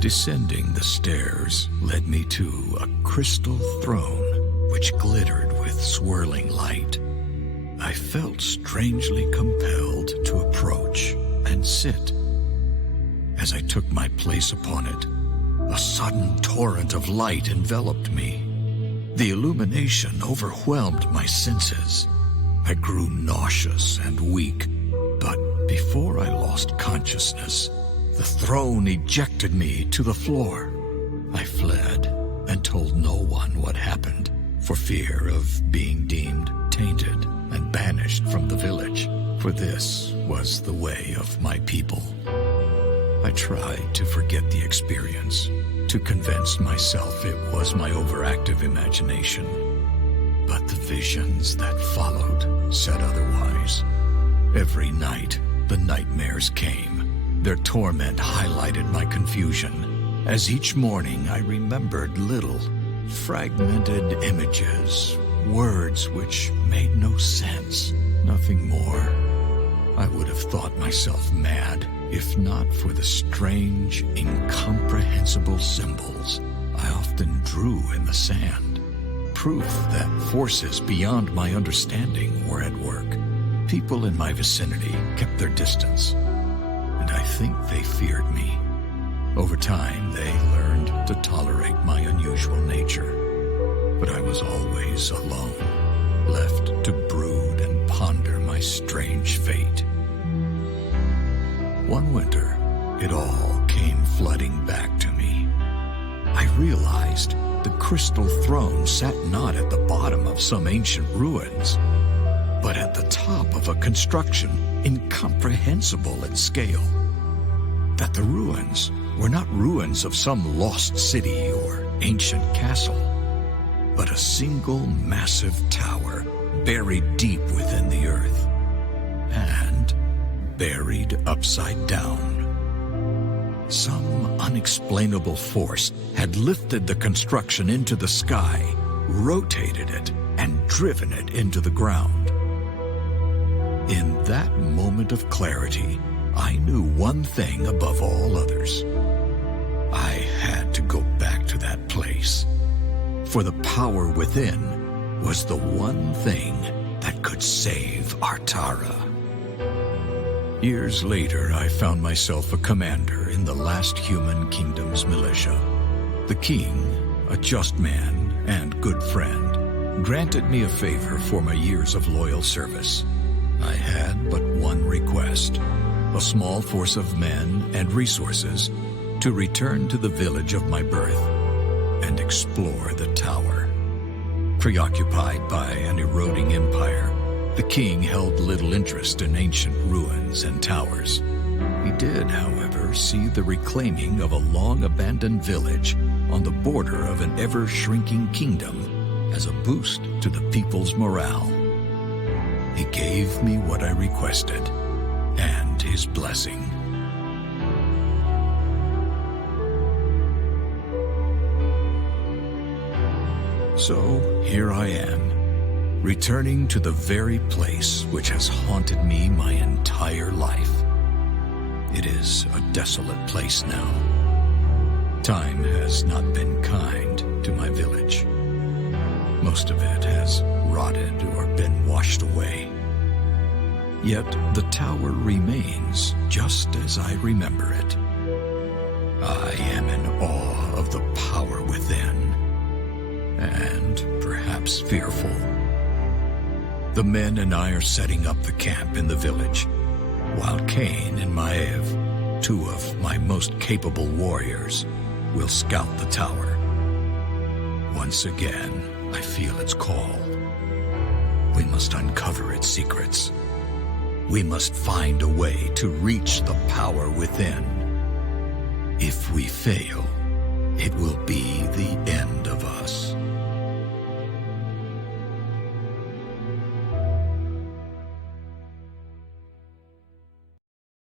Descending the stairs led me to a crystal throne which glittered with swirling light. I felt strangely compelled to approach and sit. As I took my place upon it, a sudden torrent of light enveloped me. The illumination overwhelmed my senses. I grew nauseous and weak, but before I lost consciousness, the throne ejected me to the floor. I fled and told no one what happened, for fear of being deemed tainted and banished from the village, for this was the way of my people. I tried to forget the experience, to convince myself it was my overactive imagination. But the visions that followed said otherwise. Every night, the nightmares came. Their torment highlighted my confusion, as each morning I remembered little, fragmented images, words which made no sense, nothing more. I would have thought myself mad, if not for the strange, incomprehensible symbols I often drew in the sand. Proof that forces beyond my understanding were at work. People in my vicinity kept their distance, and I think they feared me. Over time, they learned to tolerate my unusual nature. But I was always alone, left to brood and ponder my strange fate. One winter, it all came flooding back to me. I realized the crystal throne sat not at the bottom of some ancient ruins, but at the top of a construction incomprehensible in scale. That the ruins were not ruins of some lost city or ancient castle, but a single massive tower buried deep within the earth, and buried upside down. Some unexplainable force had lifted the construction into the sky, rotated it, and driven it into the ground. In that moment of clarity, I knew one thing above all others. I had to go back to that place, for the power within was the one thing that could save Artara. Years later, I found myself a commander in the last human kingdom's militia. The king, a just man and good friend, granted me a favor for my years of loyal service. I had but one request: a small force of men and resources to return to the village of my birth and explore the tower. Preoccupied by an eroding empire, the king held little interest in ancient ruins and towers. He did, however, see the reclaiming of a long-abandoned village on the border of an ever-shrinking kingdom as a boost to the people's morale. He gave me what I requested, and his blessing. So here I am, returning to the very place which has haunted me my entire life. It is a desolate place now. Time has not been kind to my village. Most of it has rotted or been washed away. Yet the tower remains just as I remember it. I am in awe of the power within, and perhaps fearful. The men and I are setting up the camp in the village, while Cain and Maev, two of my most capable warriors, will scout the tower. Once again, I feel its call. We must uncover its secrets. We must find a way to reach the power within. If we fail, it will be the end of us.